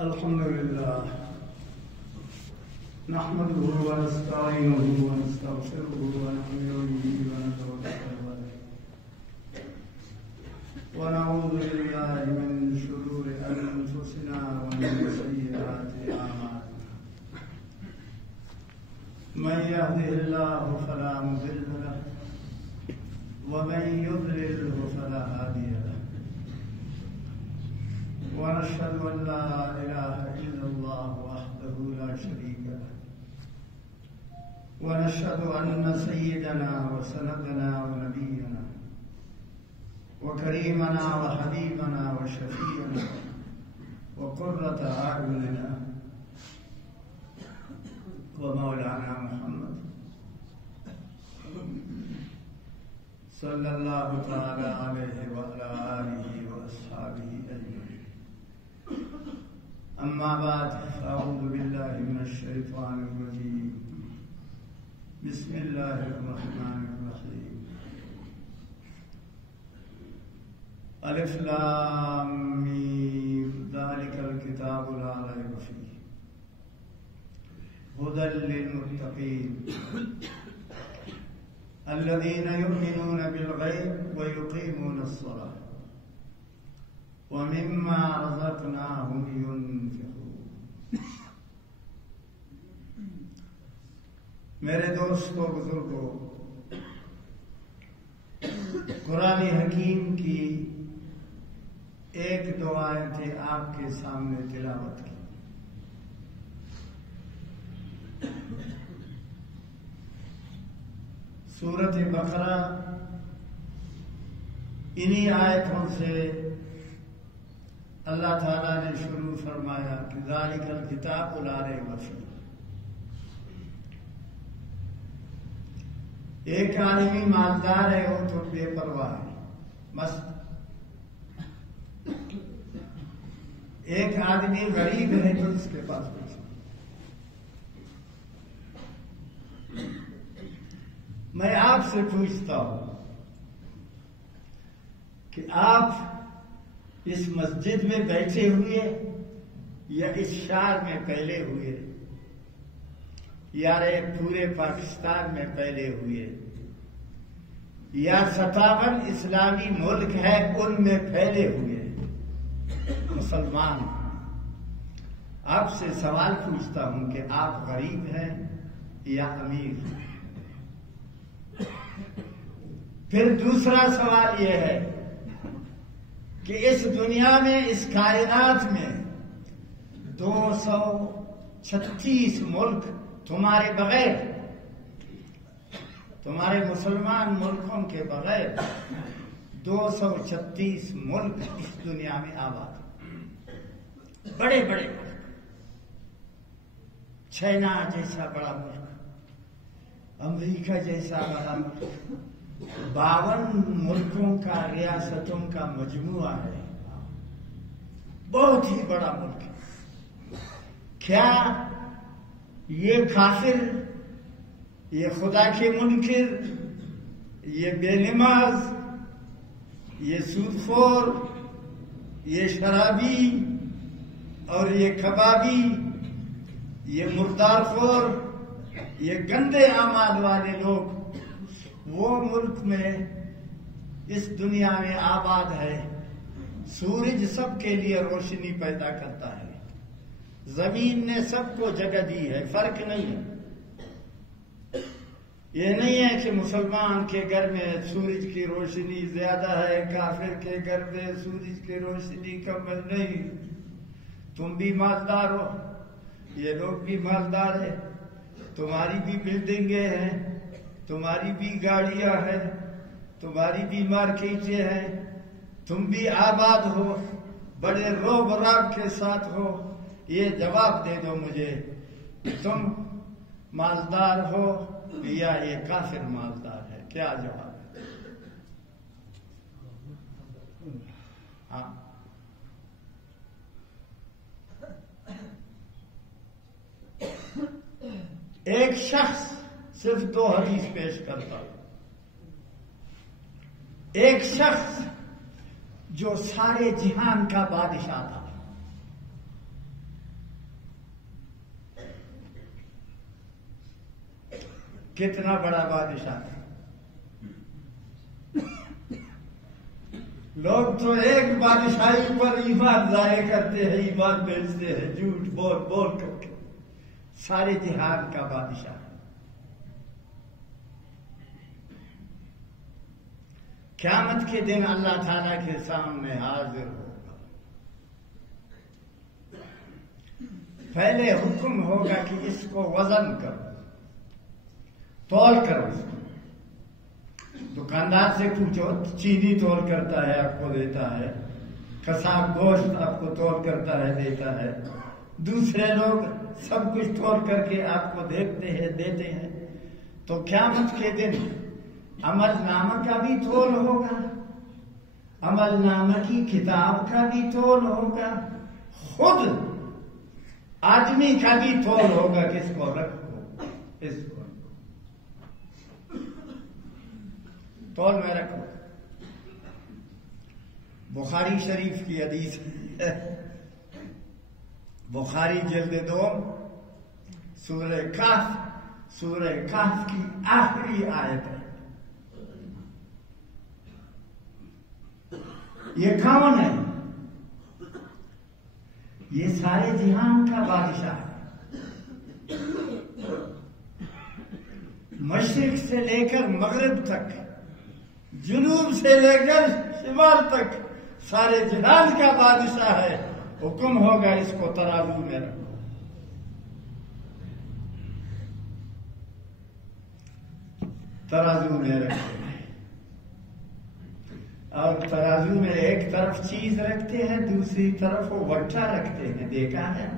الحمد لله نحمده ونستعينه ونستغفره ونؤمن به ونتوكل عليه ونعوذ بالله من شرور أنفسنا ومن سيئات أعمالنا من يهده الله فلا مضل له ومن يضلله فلا هادي له ونشهد أن لا إله إلا الله وحده لا شريك له ونشهد أن سيدنا وسندنا ونبينا وكريمنا وحبيبنا وشفيعنا وقرة أعيننا ومولانا محمد صلى الله تعالى عليه وعلى آله وأصحابه أجمعين. أما بعد فأعوذ بالله من الشيطان الرجيم. بسم الله الرحمن الرحيم. ألف لام ميم ذلك الكتاب لا ريب فيه هدى للمتقين الذين يؤمنون بالغيب ويقيمون الصلاة ومما رزقناهم ينفقون. میرے دوستوں بزرگوں، قرآن حکیم کی ایک دو آیتیں آپ کے سامنے تلاوت کی. سورۃ بقرہ انہی آیتوں سے اللہ تعالیٰ نے شروع فرمایا کہ ذالک الکتاب لا ریب فیہ. ایک آدمی مالدار ہے وہ تو بے پرواہ ہے، مست. ایک آدمی غریب ہے تو اس کے پاس کچھ نہیں. میں آپ سے پوچھتا ہوں کہ آپ اس مسجد میں بیٹھے ہوئے یا اس شہر میں پھیلے ہوئے یا پورے پاکستان میں پھیلے ہوئے یا 57 اسلامی ملک ہے ان میں پھیلے ہوئے مسلمان، آپ سے سوال پوچھتا ہوں کہ آپ غریب ہیں یا امیر؟ پھر دوسرا سوال یہ ہے کہ اس دنیا میں، اس کائنات میں 236 ملک تمہارے بغیر، تمہارے مسلمان ملکوں کے بغیر 236 ملک اس دنیا میں آباد، بڑے بڑے ملک. چائنا جیسا بڑا ملک، امریکہ جیسا بڑا ملک، 52 ملکوں کا، ریاستوں کا مجموعہ ہے. بہت ہی بڑا ملک ہے. کیا یہ کافر، یہ خدا کے منکر، یہ بے نماز، یہ سودخور، یہ شرابی اور یہ کبابی، یہ مردار خور، یہ گندے اعمال والے لوگ وہ ملک میں اس دنیا میں آباد ہے؟ سورج سب کے لیے روشنی پیدا کرتا ہے، زمین نے سب کو جگہ دی ہے، فرق نہیں ہے. یہ نہیں ہے کہ مسلمان کے گھر میں سورج کی روشنی زیادہ ہے، کافر کے گھر میں سورج کی روشنی کم ہے. نہیں، تم بھی مالدار ہو، یہ لوگ بھی مالدار ہیں، تمہاری بھی بلڈنگیں ہیں، تمہاری بھی گاڑیاں ہیں، تمہاری بھی مارکیٹیں ہیں، تم بھی آباد ہو، بڑے روب راب کے ساتھ ہو. یہ جواب دے دو مجھے کہ تم مالدار ہو یا یہ کافر مالدار ہے؟ کیا جواب ہے؟ ہاں، ایک شخص صرف 2 حدیث پیش کرتا ہے. ایک شخص جو سارے جہان کا بادشاہ تھا، کتنا بڑا بادشاہ ہے. لوگ تو ایک بادشاہی پر ایمان ضائع کرتے ہیں، ایمان بیچتے ہیں، جھوٹ بول بول کر کے. سارے جہان کا بادشاہ ہے. قیامت کے دن اللہ تعالیٰ کے سامنے حاضر ہوگا. پہلے حکم ہوگا کہ اس کو وزن کرو، تول کرو. اس کو دکاندار سے پوچھو، چینی تول کرتا ہے آپ کو دیتا ہے، قصاب گوشت آپ کو تول کرتا ہے دیتا ہے، دوسرے لوگ سب کچھ تول کر کے آپ کو دیتے ہیں. تو قیامت کے دن عمل نامہ کا بھی تول ہوگا، عمل نامہ کی کتاب کا بھی تول ہوگا، خود آدمی کا بھی تول ہوگا. کس کو رکھو؟ اس کو تول میں رکھو. بخاری شریف کی حدیث ہے، بخاری جلد 2 سورہ کہف کی آخری آیت ہے. یہ کون ہے؟ یہ سارے جہان کا بادشاہ ہے. مشرق سے لے کر مغرب تک، جنوب سے لے کر شمال تک سارے جہان کا بادشاہ ہے. حکم ہوگا اس کو ترازو میں رکھو. ترازو میں رکھو. اور ترازو میں ایک طرف چیز رکھتے ہیں، دوسری طرف وہ وٹھا رکھتے ہیں، دیکھا ہے.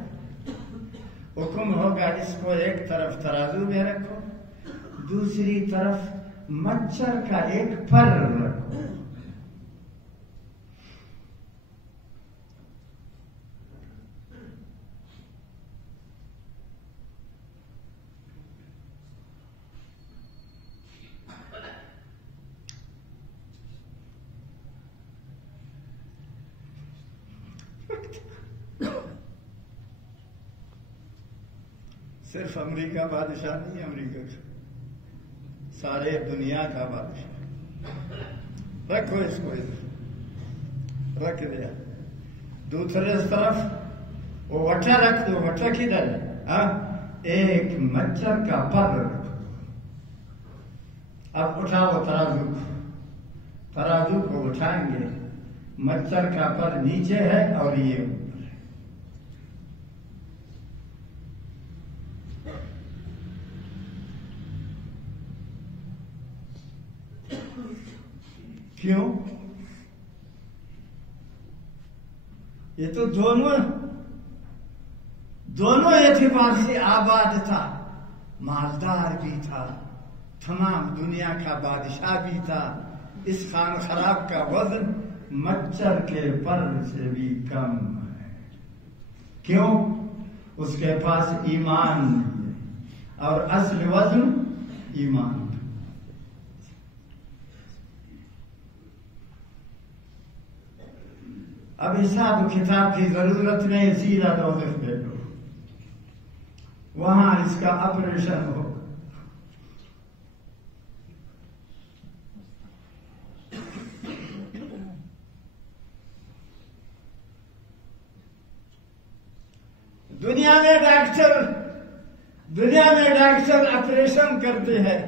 حکم ہوگا اس کو ایک طرف ترازو میں رکھو، دوسری طرف مچھر کا ایک پر رکھو. صرف امریکہ بادشاہ نہیں، امریکہ سارے دنیا کا بادشاہ. رکھو اس کو ادھر رکھ دیا. دوسرے طرف وہ وٹا رکھ دو. وٹا کدھر ہے؟ ایک مچھر کا پر رکھو. اب اٹھاؤ ترازو کو اٹھائیں گے. مچھر کا پر نیچے ہے اور یہ اوپر ہے. کیوں؟ یہ تو دونوں اعتبار سے آباد تھا. مالدار بھی تھا، تمام دنیا کا بادشاہ بھی تھا. اس خان خراب کا وزن مچھر کے پر سے بھی کم ہے. کیوں؟ اس کے پاس ایمان نہیں ہے، اور اصل وزن ایمان. اب حساب کتاب کی ضرورت نہیں، سیدھا دوزخ بھیجو، وہاں اس کا آپریشن ہو. دنیا میں ڈاکٹر آپریشن کرتے ہیں.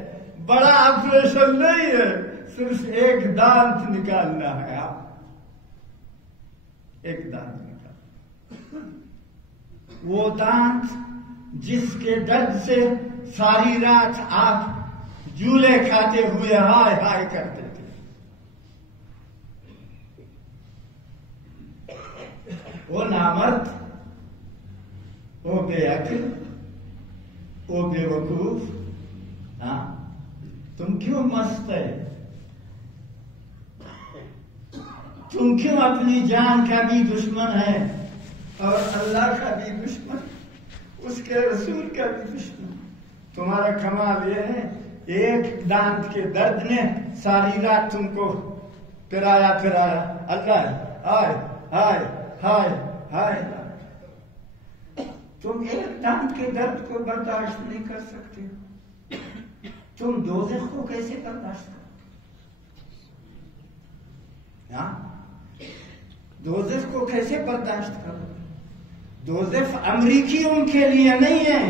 بڑا آپریشن نہیں ہے، صرف ایک دانت نکالنا ہے. آپ ایک دانت نکال، وہ دانت جس کے درد سے ساری رات آپ جولے کھاتے ہوئے ہائے ہائے کرتے تھے، وہ نامرد، وہ بے عقل، وہ بے وقوف. تم کیوں مست ہے؟ تم کیوں اپنی جان کا بھی دشمن ہے اور اللہ کا بھی دشمن، اس کے رسول کا بھی دشمن؟ تمہارا کمال یہ ہے، ایک دانت کے درد نے ساری رات تم کو پھرایا. اللہ ہائے ہائے ہائے ہائے. تم ایک دانت کے درد کو برداشت نہیں کر سکتے. تم دوزخ کو کیسے برداشت کرو؟ دوزخ کو کیسے برداشت کرو؟ دوزخ امریکیوں کے لیے نہیں ہے.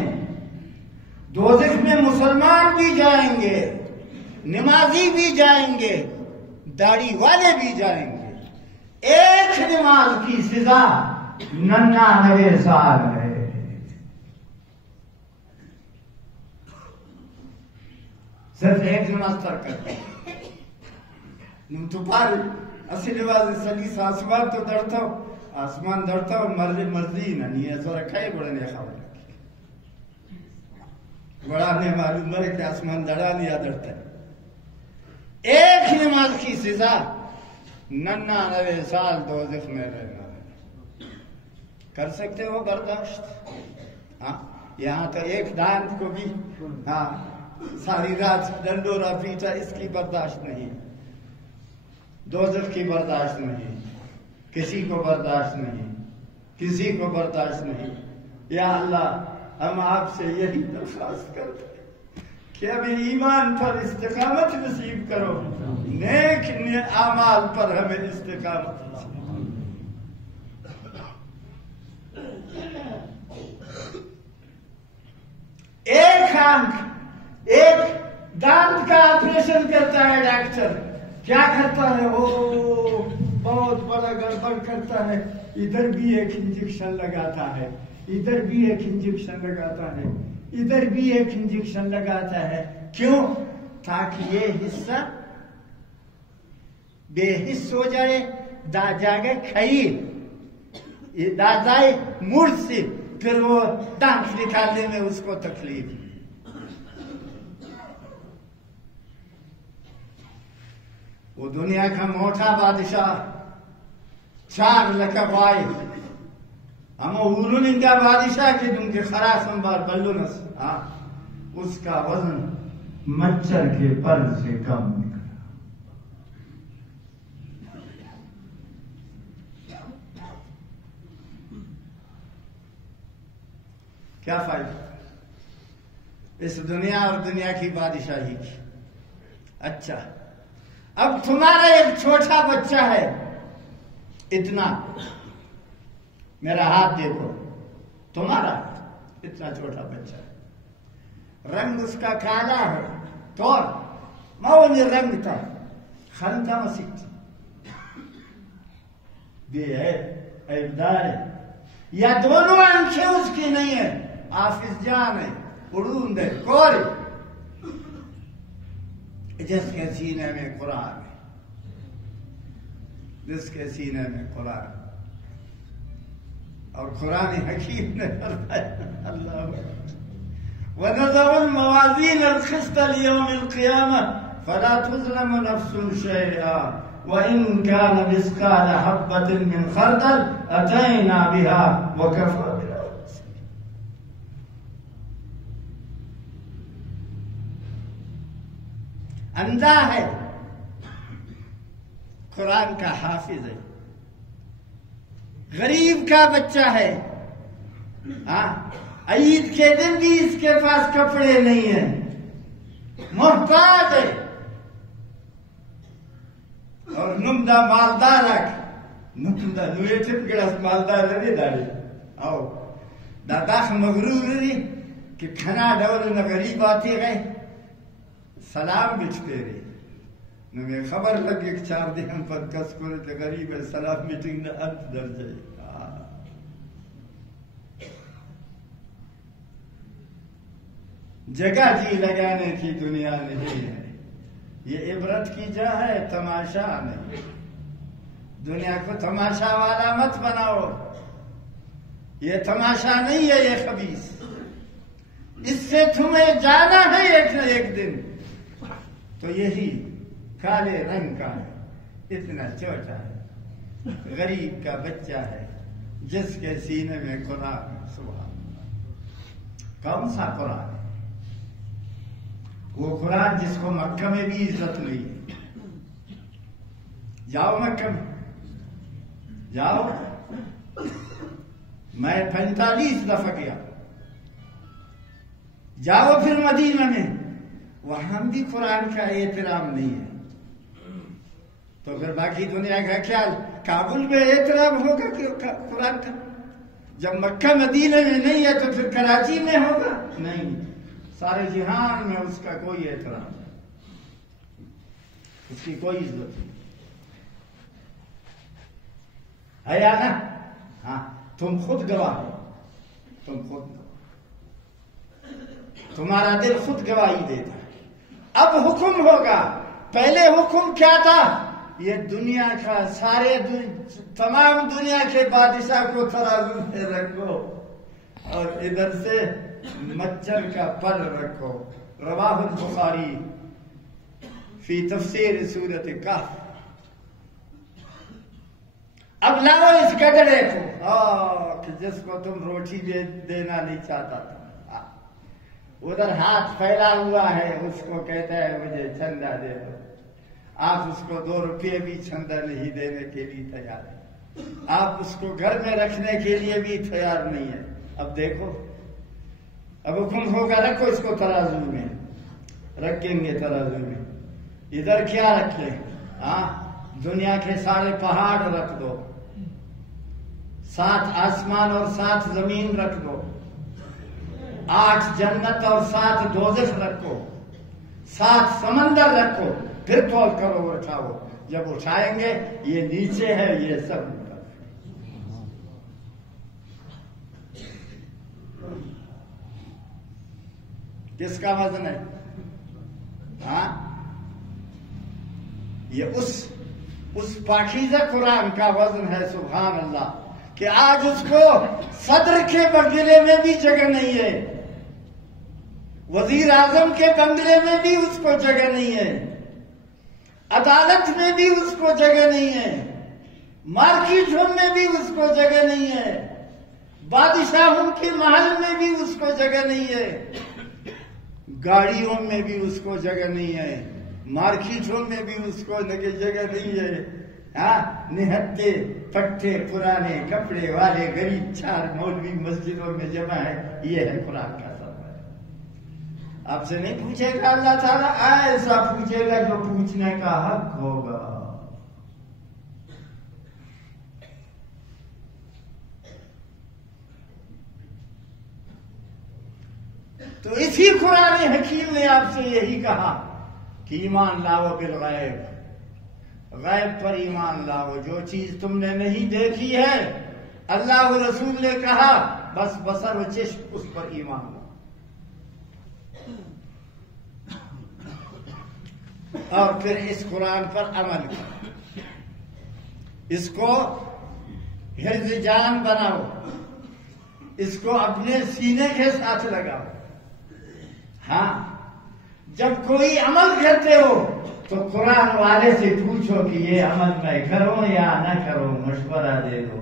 دوزخ میں مسلمان بھی جائیں گے، نمازی بھی جائیں گے، داڑھی والے بھی جائیں گے. ایک نماز کی سزا 99 سال ہے. صرف ایک نماز ترک کرتے نم تو پار اسی نماز سلیس آسمان تو درتا ہو، آسمان درتا ہو مرضی نہیں ہے. سو رکھا ہے بڑے نے خبر بڑا نے معلوم ہے کہ آسمان دڑا لیا درتا ہے. ایک نماز کی سزا 99 سال دوزخ میں رہنا ہے. کر سکتے ہو برداشت؟ یہاں تو ایک دانت کو بھی ساری رات ڈنڈورا پیٹا، اس کی برداشت نہیں. دوزخ کی برداشت نہیں، کسی کو برداشت نہیں، کسی کو برداشت نہیں. یا اللہ ہم آپ سے یہی درخواست کرتے ہیں کہ ہمیں ایمان پر استقامت نصیب کرو، نیک اعمال پر ہمیں استقامت نصیب. ایک آنکھ، ایک دانت کا آپریشن کرتا ہے ڈاکٹر، کیا کرتا ہے؟ بہت بڑا گڑبڑ کرتا ہے. ادھر بھی ایک انجیکشن لگاتا ہے، ادھر بھی ایک انجیکشن لگاتا ہے، ادھر بھی ایک انجیکشن لگاتا ہے. کیوں؟ تاکہ یہ حصہ بے حس ہو جائے، دا جاگے کھائی، دا جائے مڑ سے، پھر وہ دانت نکالنے میں اس کو تکلیف. وہ دنیا کا موٹا بادشاہ 4 لکھوائی ہم اولون ان کا بادشاہ کے دن کے خراس انبار بلونس، اس کا وزن مچھر کے پر سے کم نکلا. کیا فائدہ اس دنیا اور دنیا کی بادشاہی کی؟ اچھا اب تمہارا ایک چھوٹا بچہ ہے، اتنا، میرا ہاتھ دیکھو، تمہارا اتنا چھوٹا بچہ ہے، رنگ اس کا کالا ہے، تو ماؤنی رنگ تھا، خلطہ مسیح بھی ہے، ایبدار ہے، یا دونوں آنکھیں اس کی نہیں ہے، حافظ جان ہے، اڑوند ہے، کوری، جس کے سینے میں قرآن ہے، جس کے سینے میں قرآن، اور قرآن حکیم نے فرمایا اللہ وَنَضَعُ الْمَوَازِينَ الْقِسْطَ لِيَوْمِ الْقِيَامَةِ فَلَا تُظْلَمُ نَفْسٌ شَيْئًا وَإِنْ كَانَ مِثْقَالَ حَبَّةٍ مِّنْ خَرْدَلٍ أَتَيْنَا بِهَا وَكَفَىٰ بِنَا. اندھا ہے، قرآن کا حافظ ہے، غریب کا بچہ ہے، عید کے دن بھی اس کے پاس کپڑے نہیں ہیں، محتاج ہے، اور نمدہ مالدار نمدہ نوے ٹپ گڑس مالدار رہے داڑی آؤ داداخ مغرور رہی کہ کھنا ڈول نہ غریب آتے گئے سلام بچتے رہے. میں خبر لگی کہ 4 دن پر کس کو غریب ہے، سلام میٹنگ نہ انت در جائے. جگہ جی لگانے کی دنیا نہیں ہے، یہ عبرت کی جا ہے، تماشا نہیں. دنیا کو تماشا والا مت بناؤ، یہ تماشا نہیں ہے، یہ خبیث. اس سے تمہیں جانا ہے ایک نہ ایک دن. تو یہی کالے رنگ کا ہے، اتنا چھوٹا ہے، غریب کا بچہ ہے، جس کے سینے میں قرآن. سبحان اللہ. کون سا قرآن ہے؟ وہ قرآن جس کو مکہ میں بھی عزت نہیں ہے. جاؤ مکہ میں، جاؤ، میں 45 دفعہ گیا. جاؤ پھر مدینہ میں، وہاں بھی قرآن کا احترام نہیں ہے، تو پھر باقی دنیا کا خیال کابل میں احترام ہوگا کہ قرآن کا؟ جب مکہ مدینہ میں نہیں ہے تو پھر کراچی میں ہوگا؟ نہیں، سارے جہان میں اس کا کوئی احترام نہیں، اس کی کوئی عزت نہیں ہے یا نا؟ ہاں، تم خود گواہ ہو، تم خود گواہ، تمہارا دل خود گواہی دیتا ہے۔ اب حکم ہوگا، پہلے حکم کیا تھا؟ یہ دنیا کا تمام دنیا کے بادشاہ کو ترازو میں رکھو اور ادھر سے مچھر کا پر رکھو۔ رواہ البخاری فی تفسیر سورۃ کہف۔ اب لاؤ اس گدڑے کو کہ جس کو تم روٹی دینا نہیں چاہتا تھا، ادھر ہاتھ پھیلا ہوا ہے، اس کو کہتا ہے مجھے چندہ دے دو، آپ اس کو 2 روپے بھی چندہ نہیں دینے کے لیے تیار ہیں، آپ اس کو گھر میں رکھنے کے لیے بھی تیار نہیں ہے۔ اب دیکھو، اب حکم ہوگا رکھو اس کو ترازو میں، رکھیں گے ترازو میں۔ ادھر کیا رکھیں؟ دنیا کے سارے پہاڑ رکھ دو، 7 آسمان اور 7 زمین رکھ دو، 8 جنت اور 7 دوزخ رکھو، 7 سمندر رکھو، پھر تول کرو اٹھاؤ۔ جب اٹھائیں گے یہ نیچے ہے، یہ سب اوپر۔ کس کا وزن ہے؟ یہ اس پاکیزہ قرآن کا وزن ہے، سبحان اللہ، کہ آج اس کو صدر کے بنگلے میں بھی جگہ نہیں ہے، وزیر اعظم کے بنگلے میں بھی اس کو جگہ نہیں ہے، عدالت میں بھی اس کو جگہ نہیں ہے، مارکیٹوں میں بھی اس کو جگہ نہیں ہے، بادشاہوں کے محل میں بھی اس کو جگہ نہیں ہے، گاڑیوں میں بھی اس کو جگہ نہیں ہے، مارکیٹوں میں بھی اس کو جگہ نہیں ہے۔ نہتے پٹھے پرانے کپڑے والے غریب 4 مولوی مسجدوں میں جمع ہے، یہ ہے قرآن کا سبب۔ آپ سے نہیں پوچھے گا اللہ تعالیٰ، ایسا پوچھے گا جو پوچھنے کا حق ہوگا۔ تو اسی قرآن حکیم نے آپ سے یہی کہا کہ ایمان لاؤ بالغیب، غیب پر ایمان لاؤ، جو چیز تم نے نہیں دیکھی ہے اللہ و رسول نے کہا بس بصر و چشم اس پر ایمان لاؤ، اور پھر اس قرآن پر عمل کرو، اس کو حفظ جان بناؤ، اس کو اپنے سینے کے ساتھ لگاؤ۔ جب کوئی عمل کرتے ہو تو قرآن والے سے پوچھو کہ یہ عمل میں کروں یا نہ کروں، مشورہ دے دو۔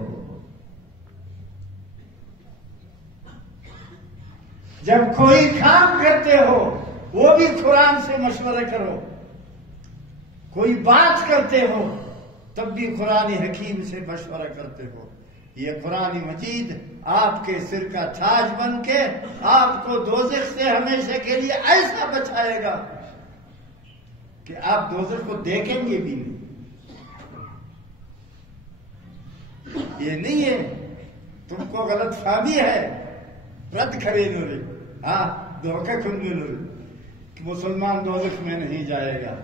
جب کوئی کام کرتے ہو وہ بھی قرآن سے مشورہ کرو، کوئی بات کرتے ہو تب بھی قرآن حکیم سے مشورہ کرتے ہو۔ یہ قرآن مجید آپ کے سر کا تاج بن کے آپ کو دوزخ سے ہمیشہ کے لیے ایسا بچائے گا کہ آپ دوزخ کو دیکھیں گے بھی نہیں۔ یہ نہیں ہے، تم کو غلط فہمی ہے، رد کرے نورے، دھوکہ کھلنے نورے کہ مسلمان دوزخ میں نہیں جائے گا۔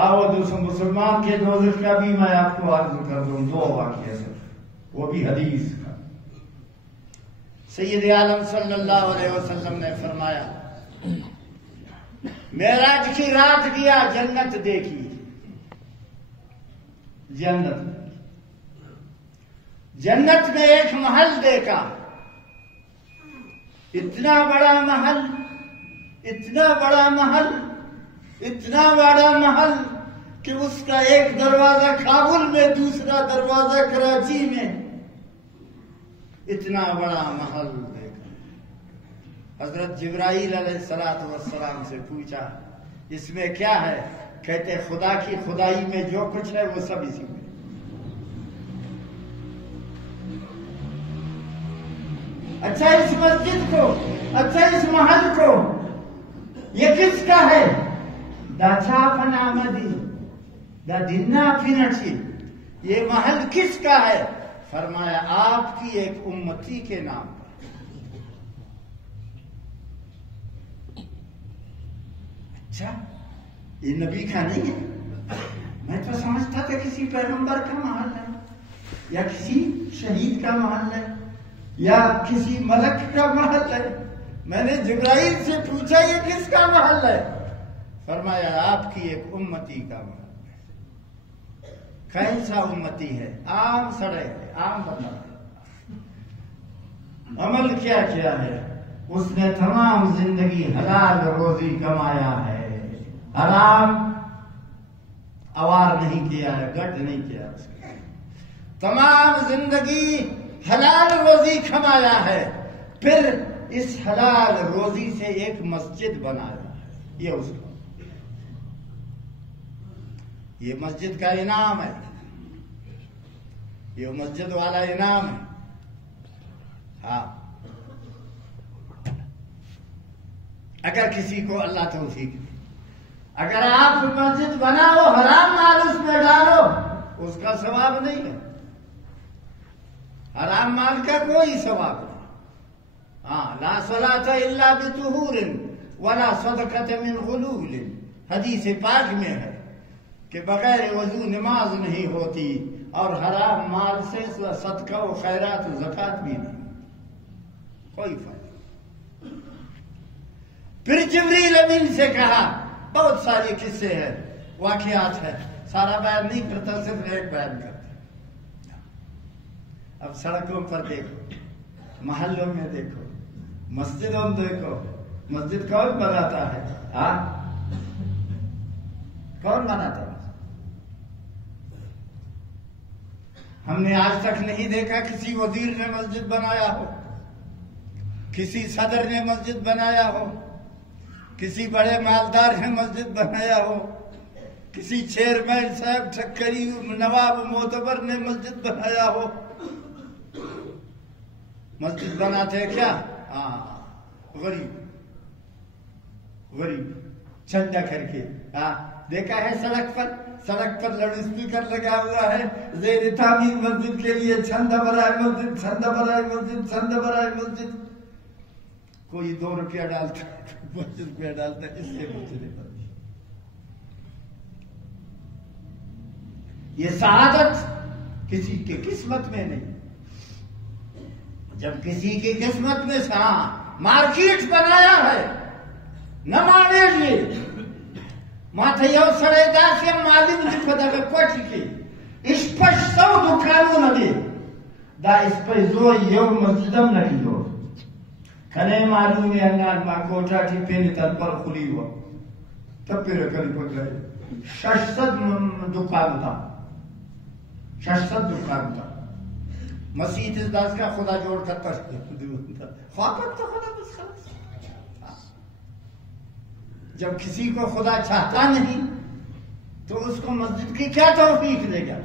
آؤ دوسرے مسلمان کے دوزخ کا بھی میں آپ کو عرض کر دوں، 2 واقعہ صرف، وہ بھی حدیث کا۔ سید عالم صلی اللہ علیہ وسلم نے فرمایا، معراج کی رات گیا، جنت دیکھی، جنت میں ایک محل دیکھا، اتنا بڑا محل، اتنا بڑا محل، اتنا بڑا محل کہ اس کا ایک دروازہ کابل میں، دوسرا دروازہ کراچی میں، اتنا بڑا محل دیکھا۔ حضرت جبرائیل علیہ السلام سے پوچھا اس میں کیا ہے؟ کہتے خدا کی خدائی میں جو کچھ ہے وہ سب اسی میں۔ اچھا اس مسجد کو، اچھا اس محل کو یہ کس کا ہے؟ دا چھاپن آمدی دا دنہ پھنٹی، یہ محل کس کا ہے؟ فرمایا آپ کی ایک امتی کے نام پر۔ اچھا یہ نبی کا نہیں ہے؟ میں تو سمجھتا تھا کسی پیغمبر کا محل ہے، یا کسی شہید کا محل ہے، یا کسی ملک کا محل ہے۔ میں نے جبرائیل سے پوچھا یہ کس کا محل ہے؟ فرمایا آپ کی ایک امتی کا محل ہے۔ کیسا امتی ہے؟ عام سڑے ہے، عام بندہ ہے۔ عمل کیا کیا ہے؟ اس نے تمام زندگی حلال روزی کمایا ہے، حرام اوار نہیں کیا ہے، گٹ نہیں کیا اس نے، تمام زندگی حلال روزی کمایا ہے، پھر اس حلال روزی سے ایک مسجد بنایا ہے۔ یہ اس کا، یہ مسجد کا انعام ہے، یہ مسجد والا انعام ہے۔ ہاں اگر کسی کو اللہ توفیق دے، اگر آپ مسجد بناؤ حرام مال اس میں ڈالو، اس کا ثواب نہیں ہے، حرام مال کا کوئی ثواب نہیں۔ ہاں لا صلاۃ الا بطہور ولا صدقۃ من غلول، حدیث پاک میں ہے کہ بغیر وضو نماز نہیں ہوتی، اور حرام مال سے صدقہ و خیرات و زکوٰۃ بھی نہیں، کوئی فائدہ۔ پھر جبریل امین سے کہا، بہت ساری قصے ہیں، واقعات ہیں، سارا بیان نہیں کرتا، صرف ایک بیان کرتا۔ اب سڑکوں پر دیکھو، محلوں میں دیکھو، مسجدوں میں دیکھو، مسجد کون بناتا ہے؟ ہاں کون بناتا ہے؟ ہم نے آج تک نہیں دیکھا کسی وزیر نے مسجد بنایا ہو، کسی صدر نے مسجد بنایا ہو، کسی بڑے مالدار نے مسجد بنایا ہو، کسی چیئرمین صاحب ٹھکری نواب معتبر نے مسجد بنایا ہو۔ مسجد بناتے کیا؟ ہاں غریب چندہ کر کے۔ ہاں دیکھا ہے سڑک پر لاؤڈ اسپیکر لگا ہوا ہے، زیر تعمیر مسجد کے لیے چندہ برائے مسجد، چندہ برائے مسجد، چندہ برائے مسجد۔ کوئی 2 روپیہ ڈالتا ہے، 25 روپیہ ڈالتا ہے، اس سے مسجد بنتی۔ یہ سعادت کسی کی قسمت میں نہیں، جب کسی کی قسمت میں مارکیٹ بنایا ہے نہ مانے لیے ماتے یو سڑے دا سے معلوم دکھو دا کوٹھ کی اس پر 100 دکانوں نہ دے دا اس پر زو یو مسجدم نہ کی دو کھنے معلوم ہے انگان ماں کوٹھا کی پینی تن پر کھلی ہوا تب پھر کلی پر گئے 600 دکان تھا، 600 دکان تھا۔ مسیح اس داس کا خدا جوڑ کرتا خواپت تو خدا بس خلاص۔ جب کسی کو خدا چاہتا نہیں تو اس کو مسجد کی کیا توفیق دے گا؟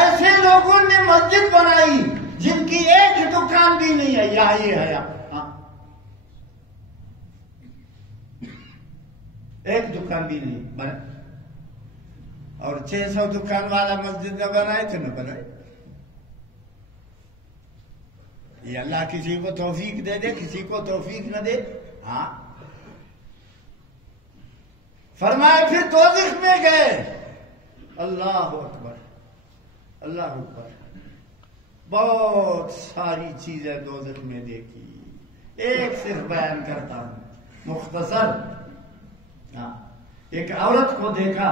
ایسے لوگوں نے مسجد بنائی جن کی ایک دکان بھی نہیں ہے، یا یہ ہے ایک دکان بھی نہیں بنا، اور 600 دکان والا مسجد نہ بنائے تو نہ بنائے۔ یہ اللہ کسی کو توفیق دے دے، کسی کو توفیق نہ دے۔ ہاں فرمائے پھر دوزخ میں گئے، اللہ اکبر اللہ اکبر، بہت ساری چیزیں دوزخ میں دیکھی، ایک صرف بیان کرتا ہوں مختصر۔ ایک عورت کو دیکھا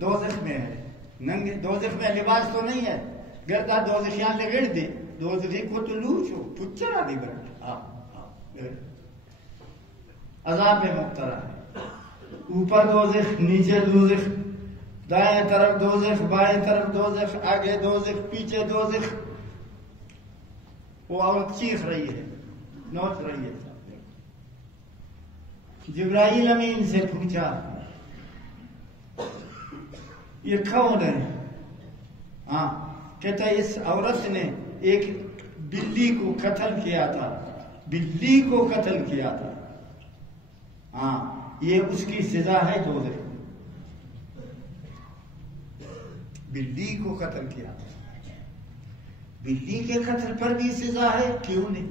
دوزخ میں ہے، ننگے، دوزخ میں لباس تو نہیں ہے، گرتا دوزخیاں لگڑ دے، دوزخی کو تو لوچو پچھرا دی گرد عذاب میں مبتلا ہے۔ اوپر دوزخ، نیچے دوزخ، دائیں طرف دوزخ، بائیں طرف دوزخ، آگے دوزخ، پیچھے دوزخ۔ وہ عورت چیخ رہی ہے، نوچ رہی ہے۔ جبرائیل امین سے پوچھا یہ کون ہے؟ ہاں کہتا ہے اس عورت نے ایک بلی کو قتل کیا تھا، بلی کو قتل کیا تھا۔ ہاں یہ اس کی سزا ہے دوزخ۔ بلی کو قتل کیا، بلی کے قتل پر بھی سزا ہے، کیوں نہیں؟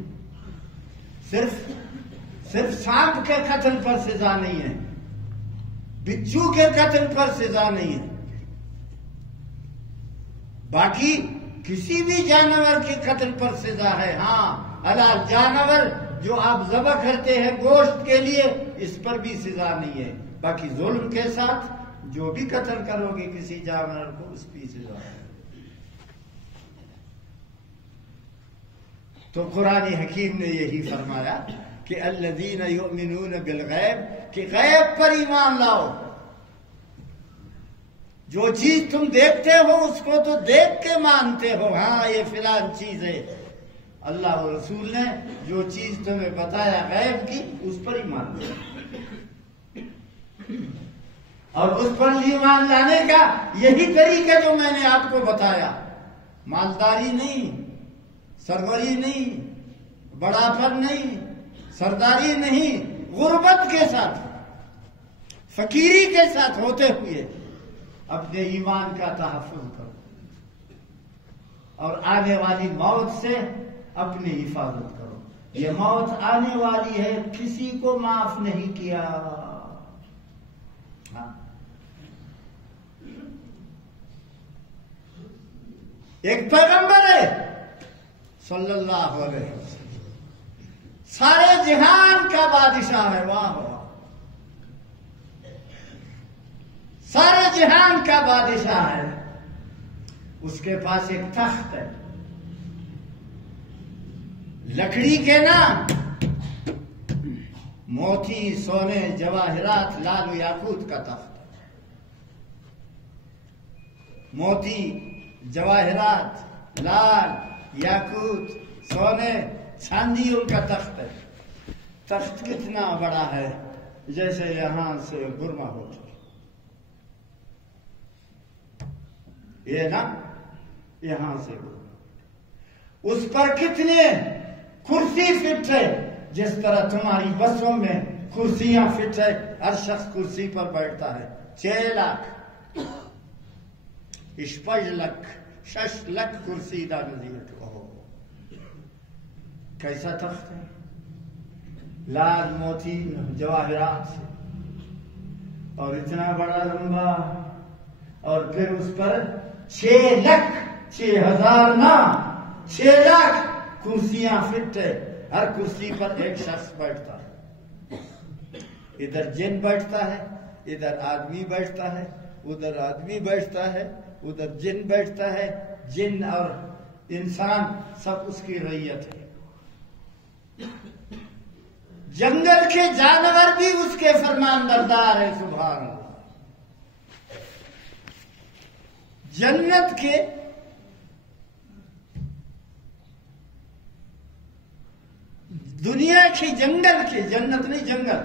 صرف سانپ کے قتل پر سزا نہیں ہے، بچھو کے قتل پر سزا نہیں ہے، باقی کسی بھی جانور کے قتل پر سزا ہے۔ ہاں حلال جانور جو آپ ذبح کرتے ہیں گوشت کے لیے، اس پر بھی سزا نہیں ہے، باقی ظلم کے ساتھ جو بھی قتل کرو گے کسی جانور کو، اس کی سزا ہے۔ تو قرآن حکیم نے یہی فرمایا کہ الذین یؤمنون بالغیب، کہ غیب پر ایمان لاؤ۔ جو چیز تم دیکھتے ہو اس کو تو دیکھ کے مانتے ہو، ہاں یہ فلان چیز ہے۔ اللہ و رسول نے جو چیز تمہیں بتایا غیب کی، اس پر ایمان لاؤ، اور اس پر ایمان لانے کا یہی طریقہ جو میں نے آپ کو بتایا، مالداری نہیں، سروری نہیں، بڑاپن نہیں، سرداری نہیں، غربت کے ساتھ، فقیری کے ساتھ ہوتے ہوئے اپنے ایمان کا تحفظ کرو، اور آنے والی موت سے اپنی حفاظت کرو۔ یہ موت آنے والی ہے، کسی کو معاف نہیں کیا۔ ایک پیغمبر ہے صلی اللہ علیہ وسلم، سارے جہان کا بادشاہ ہے، واہ واہ، سارے جہان کا بادشاہ ہے۔ اس کے پاس ایک تخت ہے، لکڑی کے نا، موتی، سونے، جواہرات، لال و یاقوت کا تخت ہے۔ موتی، جواہرات، لال، یاقوت، سونے، چاندی ان کا تخت ہے۔ تخت کتنا بڑا ہے، جیسے یہاں سے برما ہوٹل، یہ نا یہاں سے برما، اس پر کتنے کرسی فٹ ہے، جس طرح تمہاری بسوں میں کرسیاں فٹ ہے، ہر شخص کرسی پر بیٹھتا ہے۔ 6 لاکھ 6 لکھ کرسی دا نظیر کہو، کیسا تخت ہے، لال، موتی، جواہرات سے، اور اتنا بڑا لمبا، اور پھر اس پر 6 لکھ 6,000 نہ 6 لاکھ کرسیاں فٹ ہے، ہر کرسی پر ایک شخص بیٹھتا ہے۔ ادھر جن بیٹھتا ہے، ادھر آدمی بیٹھتا ہے، ادھر آدمی بیٹھتا ہے، ادھر جن بیٹھتا ہے، جن اور انسان سب اس کی رعیت ہے۔ جنگل کے جانور بھی اس کے فرمان بردار ہے، سبحان اللہ۔ جنت کے دنیا کی جنگل کے، جنت نہیں جنگل،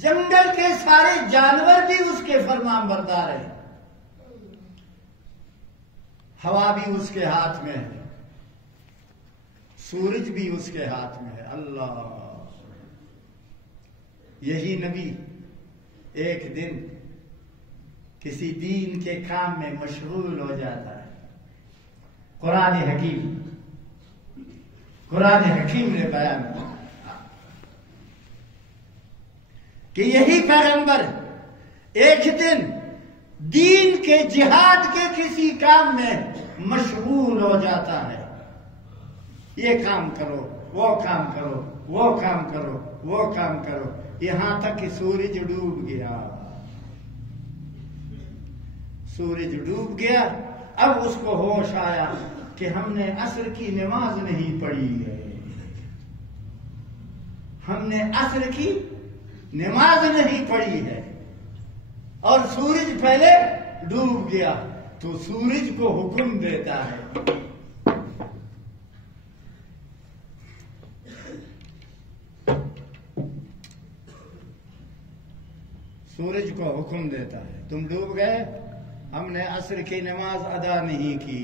جنگل کے سارے جانور بھی اس کے فرمان بردار ہیں۔ ہوا بھی اس کے ہاتھ میں ہے، سورج بھی اس کے ہاتھ میں ہے۔ اللہ، یہی نبی ایک دن کسی دین کے کام میں مشغول ہو جاتا ہے۔ قرآن حکیم نے بیان کیا کہ یہی پیغمبر ایک دن دین کے جہاد کے کسی کام میں مشغول ہو جاتا ہے۔ یہ کام کرو، وہ کام کرو، وہ کام کرو، وہ کام کرو، یہاں تک کہ سورج ڈوب گیا۔ سورج ڈوب گیا، اب اس کو ہوش آیا کہ ہم نے عصر کی نماز نہیں پڑھی ہے، ہم نے عصر کی نماز نہیں پڑھی ہے، اور سورج پہلے ڈوب گیا، تو سورج کو حکم دیتا ہے، سورج کو حکم دیتا ہے، تم ڈوب گئے، ہم نے عصر کی نماز ادا نہیں کی،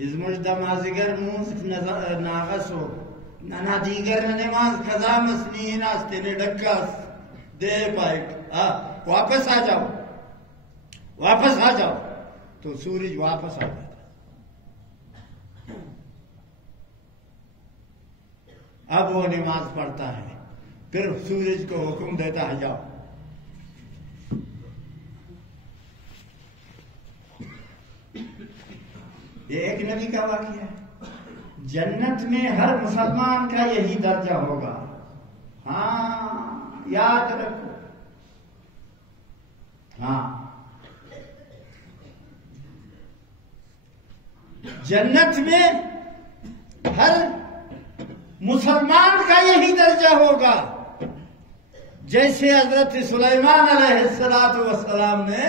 از مجدہ مازگر موز ناغس ہو، نانا دیگر نماز قضا مسنین آستے نے ڈکاس، دے پائے واپس آ جاؤ، واپس آ جاؤ، تو سورج واپس آ جاتا۔ اب وہ نماز پڑھتا ہے، پھر سورج کو حکم دیتا ہے جاؤ۔ یہ ایک نبی کا واقعہ ہے۔ جنت میں ہر مسلمان کا یہی درجہ ہوگا، ہاں یاد رکھو۔ ہاں جنت میں ہر مسلمان کا یہی درجہ ہوگا، جیسے حضرت سلیمان علیہ السلام نے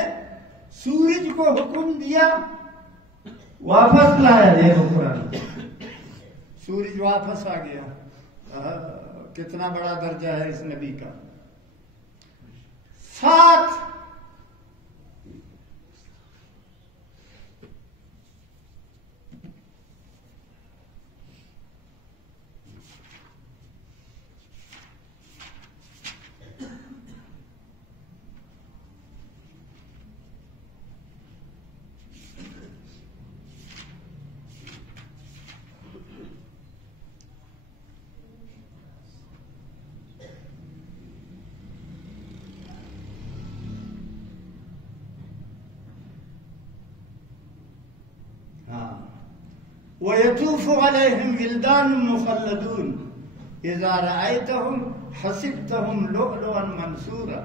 سورج کو حکم دیا، واپس لایا، دیکھو قرآن، سورج واپس آ گیا۔ کتنا بڑا درجہ ہے اس نبی کا۔ ساتھ وَيَطُوفُ عَلَيْهِمْ وِلْدَانٌ مُخَلَّدُونَ إِذَا رَأَيْتَهُمْ حَسِبْتَهُمْ لُؤْلُؤًا مَنْثُورًا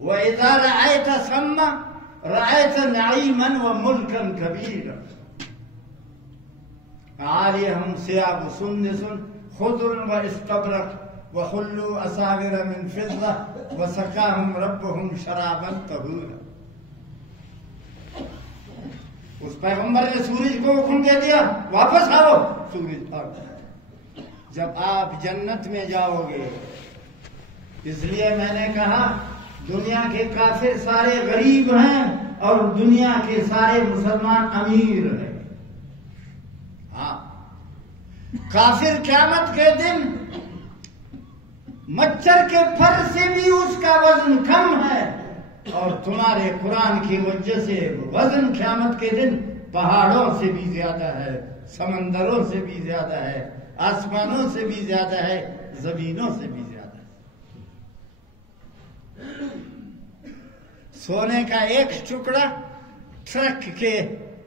وَإِذَا رَأَيْتَ ثَمَّ رَأَيْتَ نَعِيمًا وَمُلْكًا كَبِيرًا عَالِيَهُمْ ثِيَابُ سُندُسٍ خُضْرٌ وَإِسْتَبْرَقٌ وَحُلُّوا أَسَاوِرَ مِنْ فِضَّةٍ وَسَقَاهُمْ رَبُّهُمْ شَرَابًا طَهُورًا۔ اس پیغمبر نے سورج کو حکم دے دیا، واپس آؤ، سورج آ گیا۔ جب آپ جنت میں جاؤ گے، اس لیے میں نے کہا دنیا کے کافر سارے غریب ہیں اور دنیا کے سارے مسلمان امیر ہیں۔ ہاں کافر قیامت کے دن مچھر کے پر سے بھی اس کا وزن کم ہے، اور تمہارے قرآن کی وجہ سے وزن قیامت کے دن پہاڑوں سے بھی زیادہ ہے، سمندروں سے بھی زیادہ ہے، آسمانوں سے بھی زیادہ ہے، زمینوں سے بھی زیادہ ہے۔ سونے کا ایک ٹکڑا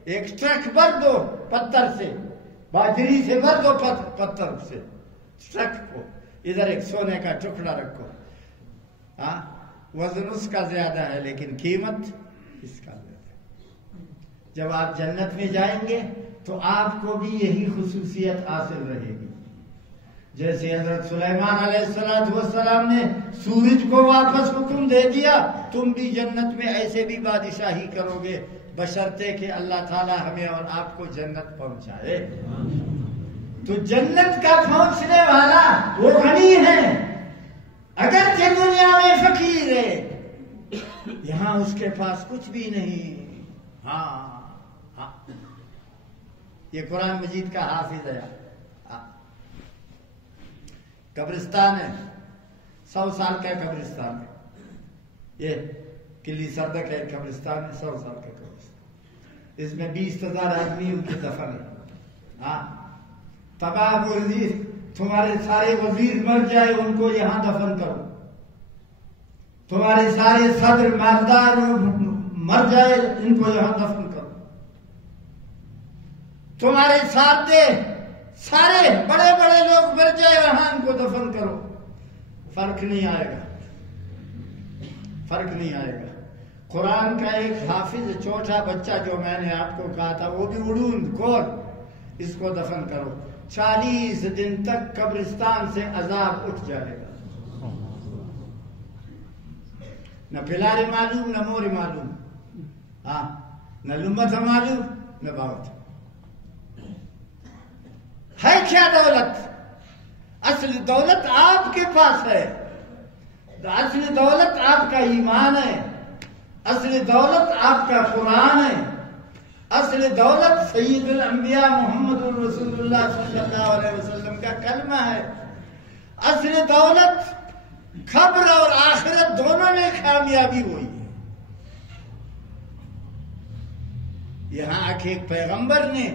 ایک ٹرک بھر دو پتھر سے، باجری سے بھر دو پتھر سے، ٹرک کو ادھر ایک سونے کا ٹکڑا رکھو، ہاں وزن اس کا زیادہ ہے لیکن قیمت اس کا زیادہ ہے۔ جب آپ جنت میں جائیں گے تو آپ کو بھی یہی خصوصیت حاصل رہے گی، جیسے حضرت سلیمان علیہ السلام نے سورج کو واپس حکم دے دیا، تم بھی جنت میں ایسے بھی بادشاہی کرو گے، بشرطے کہ اللہ تعالی ہمیں اور آپ کو جنت پہنچائے۔ تو جنت کا پہنچنے والا وہ غنی ہے، اگرچہ دنیا میں فقیر ہے، یہاں اس کے پاس کچھ بھی نہیں۔ ہاں یہ قرآن مجید کا حافظ ہے۔ قبرستان ہے، 100 سال کا قبرستان ہے، یہ قلی صدق ہے قبرستان ہے، 100 سال کا قبرستان، اس میں 20,000 آدمی ان کے دفن ہے۔ ہاں تباہ وزیر، تمہارے سارے وزیر مر جائے ان کو یہاں دفن کرو، تمہارے سارے صدر مالدار مر جائے ان کو یہاں دفن کرو، تمہارے سارے بڑے بڑے لوگ مر جائے وہاں ان کو دفن کرو، فرق نہیں آئے گا، فرق نہیں آئے گا۔ قرآن کا ایک حافظ چھوٹا بچہ جو میں نے آپ کو کہا تھا، وہ بھی اڑون کور، اس کو دفن کرو، 40 دن تک قبرستان سے عذاب اٹھ جائے گا، نہ پھلارے معلوم نہ مورے معلوم، ہاں نہ لمبت معلوم نہ باوت۔ ہے کیا دولت؟ اصل دولت آپ کے پاس ہے، اصل دولت آپ کا ایمان ہے، اصل دولت آپ کا قرآن ہے، اصل دولت سید الانبیاء محمد رسول اللہ صلی اللہ علیہ وسلم کا کلمہ ہے، اصل دولت قبر اور آخرت دونوں میں کامیابی ہوئی ہے۔ یہاں آ کے ایک پیغمبر نے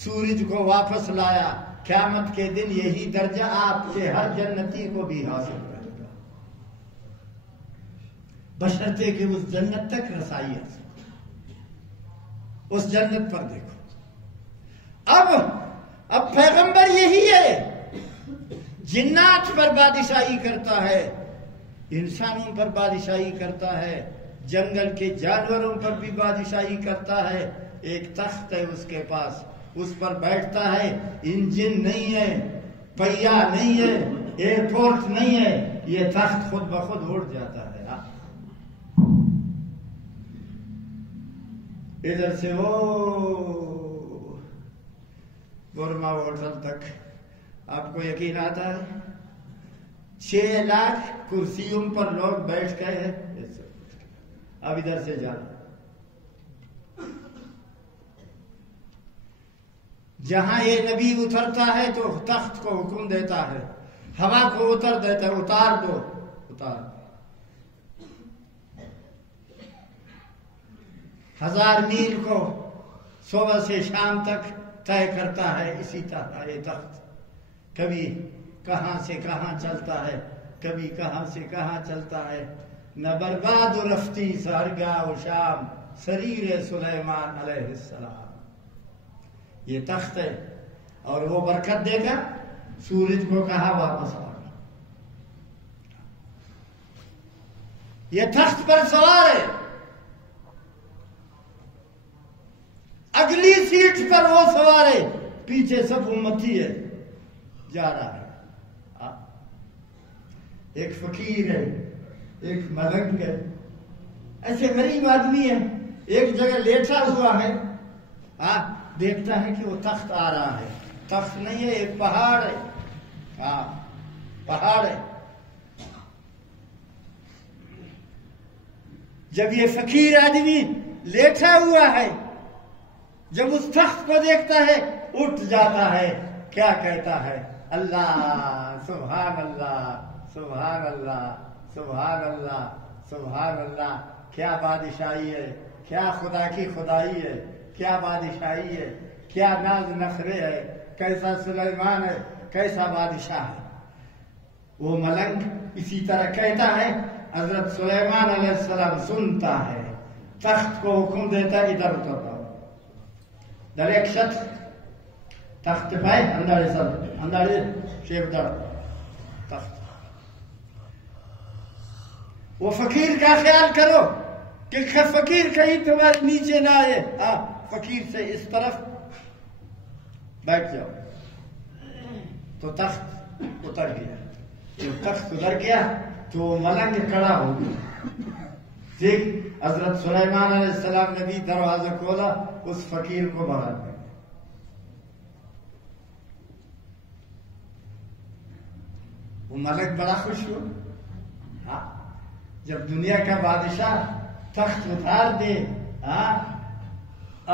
سورج کو واپس لایا، قیامت کے دن یہی درجہ آپ کے ہر جنتی کو بھی حاصل کرے گا، بشرطے کہ اس جنت تک رسائی حاصل۔ اس جنت پر دیکھو، اب پیغمبر یہی ہے، جنات پر بادشاہی کرتا ہے، انسانوں پر بادشاہی کرتا ہے، جنگل کے جانوروں پر بھی بادشاہی کرتا ہے۔ ایک تخت ہے اس کے پاس، اس پر بیٹھتا ہے، انجن نہیں ہے، پہیا نہیں ہے، ایئرپورٹ نہیں ہے، یہ تخت خود بخود اڑ جاتا ہے۔ ادھر سے وہ برما ہوٹل تک آپ کو یقین آتا ہے 6 لاکھ کرسیوں پر لوگ بیٹھ گئے ہیں۔ اب ادھر سے جانا، جہاں یہ نبی اترتا ہے تو تخت کو حکم دیتا ہے، ہوا کو اتر دیتا ہے، اتار دو، اتار دو۔ 1000 میل کو صبح سے شام تک طے کرتا ہے۔ اسی طرح یہ تخت کبھی کہاں سے کہاں چلتا ہے، کبھی کہاں سے کہاں چلتا ہے۔ نہ برباد و رفتی سحرگاہ و شام سریر سلیمان علیہ السلام، یہ تخت ہے۔ اور وہ برکت دے گا، سورج کو کہا واپس آ، یہ تخت پر سوار ہے۔ اگلی سیٹ پر وہ سوار ہے، پیچھے سب امتی ہے، جا رہا ہے۔ ایک فقیر ہے، ایک ملنگ ہے، ایسے غریب آدمی ہے، ایک جگہ لیٹا ہوا ہے، دیکھتا ہے کہ وہ تخت آ رہا ہے۔ تخت نہیں ہے، ایک پہاڑ ہے، پہاڑ ہے۔ جب یہ فقیر آدمی لیٹا ہوا ہے، جب اس تخت کو دیکھتا ہے اٹھ جاتا ہے، کیا کہتا ہے؟ اللہ سبحان اللہ سبحان اللہ سبحان اللہ سبحان اللہ۔ کیا بادشاہی ہے، کیا خدا کی خدائی ہے، کیا بادشاہی ہے، کیا ناز نخرے ہے، کیسا سلیمان ہے، کیسا بادشاہ ہے۔ وہ ملنگ اسی طرح کہتا ہے، حضرت سلیمان علیہ السلام سنتا ہے، تخت کو حکم دیتا ہے ادھر اتر جاؤ، دریکشت تخت پائے انداڑے سب انداڑے شیف دار تخت۔ وہ فقیر کا خیال کرو کہ فقیر کہیں تمہارے نیچے نہ آئے، فقیر سے اس طرف بیٹھ جاؤ، تو تخت اتر گیا۔ جب تخت اتر گیا تو وہ ملنگ کھڑا ہو گیا۔ دیکھ حضرت سلیمان علیہ السلام نے بھی دروازہ کھولا، اس فقیر کو باہر کر۔ وہ ملک بڑا خوش ہوا، جب دنیا کا بادشاہ تخت اتار دے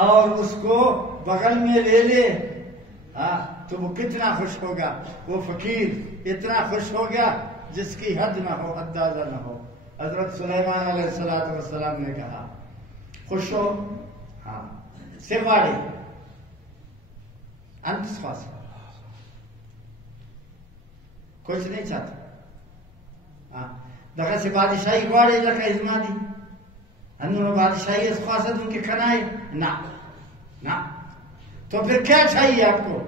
اور اس کو بغل میں لے لے تو وہ کتنا خوش ہوگا۔ وہ فقیر اتنا خوش ہو گیا جس کی حد نہ ہو، اندازہ نہ ہو۔ حضرت سلیمان علیہ السلام نے کہا خوش ہو، سرواڑی انت سواس کچھ نہیں چاہتا، دکھا سے بادشاہی گواڑے لکھا ازما دی، انہوں بادشاہی اس خواست ان کے کھنائے نا، تو پھر کیا چاہیے آپ کو؟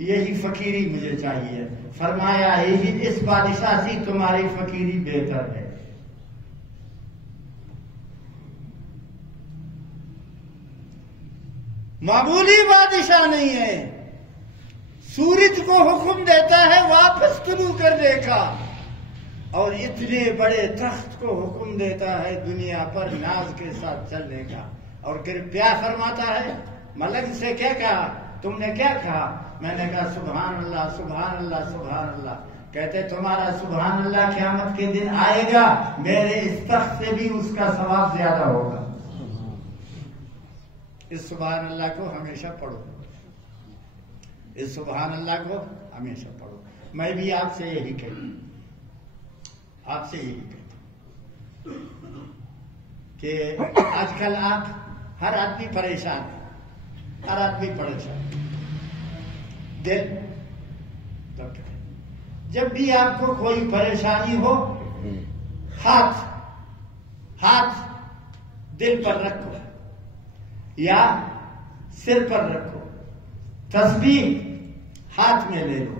یہی فقیری مجھے چاہیے۔ فرمایا یہی اس بادشاہ سے تمہاری فقیری بہتر ہے۔ معمولی بادشاہ نہیں ہے، سورج کو حکم دیتا ہے واپس طلوع کرنے کا، اور اتنے بڑے تخت کو حکم دیتا ہے دنیا پر ناز کے ساتھ چلنے کا۔ اور پھر پیار فرماتا ہے، ملک سے کیا کہا؟ تم نے کیا کہا؟ میں نے کہا سبحان اللہ سبحان اللہ سبحان اللہ۔ کہتے تمہارا سبحان اللہ قیامت کے دن آئے گا، میرے اس تخت سے بھی اس کا ثواب زیادہ ہوگا۔ اس سبحان اللہ کو ہمیشہ پڑھو، اس سبحان اللہ کو ہمیشہ پڑھو۔ میں بھی آپ سے یہی کہوں، آپ سے یہی کہتا ہوں کہ آج کل آپ ہر آدمی پریشان ہے، ہر آدمی پریشان دل ڈاکٹر جب بھی آپ کو کوئی پریشانی ہو ہاتھ دل پر رکھو یا سر پر رکھو، تسبیح ہاتھ میں لے لو،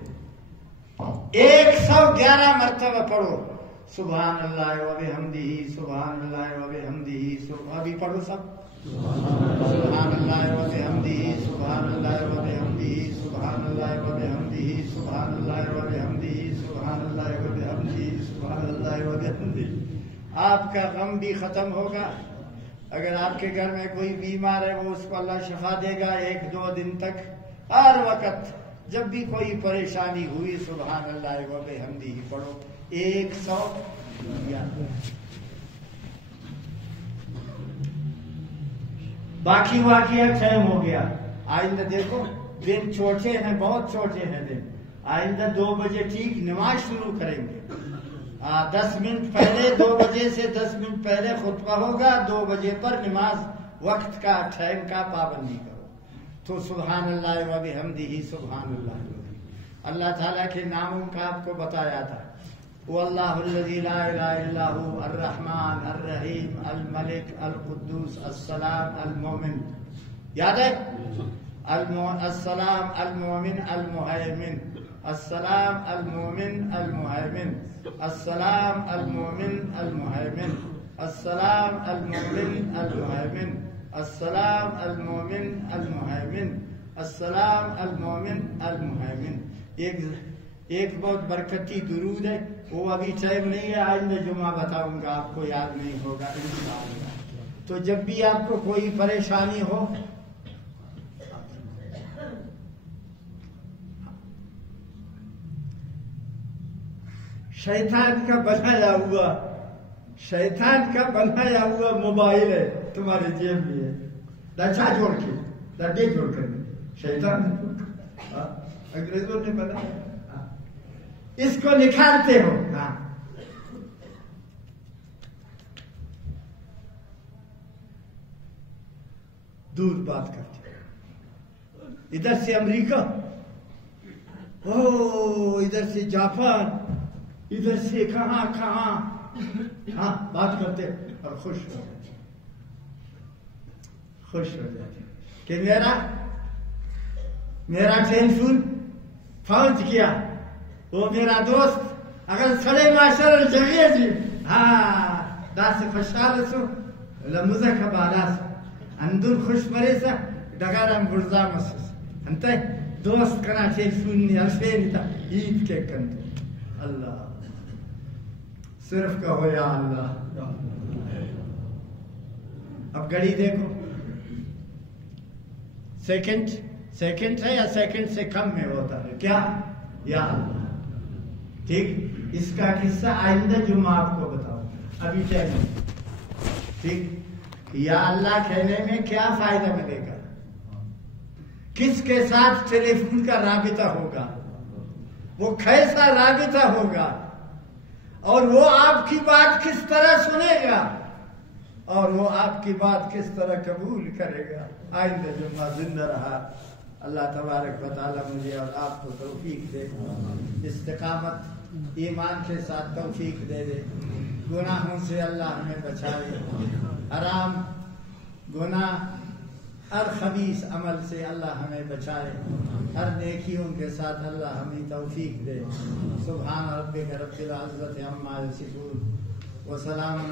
111 مرتبہ پڑھو سبحان اللہ و بحمدہ سبحان اللہ و بحمدہ، ابھی پڑھو سب سبحان اللہ و بحمدہ سبحان اللہ و بحمدہ سبحان اللہ و بحمدہ سبحان اللہ و بحمدہ سبحان اللہ و بحمدہ سبحان اللہ و بحمدہ۔ آپ کا غم بھی ختم ہوگا۔ اگر آپ کے گھر میں کوئی بیمار ہے وہ اس کو اللہ شفا دے گا 1-2 دن تک۔ ہر وقت جب بھی کوئی پریشانی ہوئی سبحان اللہ و بحمدہ پڑھو 111۔ باقی واقعہ ٹائم ہو گیا، آئندہ دیکھو دن چھوٹے ہیں، بہت چھوٹے ہیں دن۔ آئندہ 2 بجے ٹھیک نماز شروع کریں گے، 10 منٹ پہلے 2 بجے سے 10 منٹ پہلے خطبہ ہوگا، 2 بجے پر نماز وقت کا ٹائم کا پابندی کرو۔ تو سبحان اللہ و بحمدہ سبحان اللہ، اللہ تعالیٰ کے ناموں کا آپ کو بتایا تھا، واللہ الذی لا الہ الا هو الرحمن الرحیم الملک القدوس السلام المومن، یاد ہے؟ السلام المومن المہیمن، السلام المومن المہیمن، السلام المومن المہیمن، السلام المومن المہیمن، السلام المومن المہیمن، السلام المومن المہیمن۔ ایک بہت برکتی درود ہے، وہ ابھی ٹائم نہیں ہے، آئندہ جمعہ بتاؤں گا، آپ کو یاد نہیں ہوگا انشاءاللہ۔ تو جب بھی آپ کو کوئی پریشانی ہو شیطان کا بنایا ہوا موبائل ہے تمہارے جیب میں ہے، ڈچا جوڑ کے ڈڈے جوڑ کر شیطان انگریزوں نے بنایا، اس کو نکالتے ہو، دور بات کرتے ہو، ادھر سے امریکہ، ادھر سے جاپان، ادھر سے کہاں بات کرتے اور خوش ہو جاتے کہ میرا ٹیلیفون پہنچ گیا، وہ میرا دوست اگر سڑے معاشر الجميع جی داس خوشحال سو لمزه کبالاس اندور خوش مریسا دگارم برزا مسوس انت دوست کنا ٹیلیفون نی الفین تا عید کے کنت اللہ صرف کہو یا اللہ۔ اب گھڑی دیکھو، سیکنڈ ہے یا سیکنڈ سے کم میں ہوتا ہے کیا؟ یا اللہ۔ ٹھیک، اس کا قصہ آئندہ جمعہ آپ کو بتاؤں، ابھی ٹائم ٹھیک۔ یا اللہ کہنے میں کیا فائدہ ملے گا؟ کس کے ساتھ ٹیلی فون کا رابطہ ہوگا، وہ کیسا رابطہ ہوگا، اور وہ آپ کی بات کس طرح سنے گا، اور وہ آپ کی بات کس طرح قبول کرے گا؟ آئندہ جمعہ زندہ رہا اللہ تبارک و تعالیٰ مجھے اور آپ کو توفیق دے، استقامت ایمان کے ساتھ توفیق دے دے، گناہوں سے اللہ ہمیں بچائے، حرام گناہ ہر خبیث عمل سے اللہ ہمیں بچائے، ہر نیکیوں کے ساتھ اللہ ہمیں توفیق دے۔ سبحان ربک رب العزت عما یصفون وسلام